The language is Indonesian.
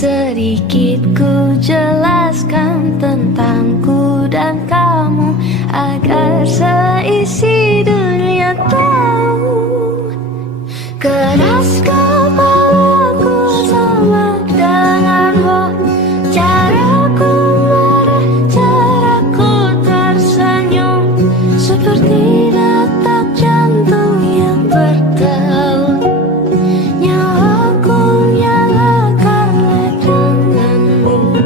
Sedikit ku jelaskan tentangku dan kamu, agar seisi dunia tahu.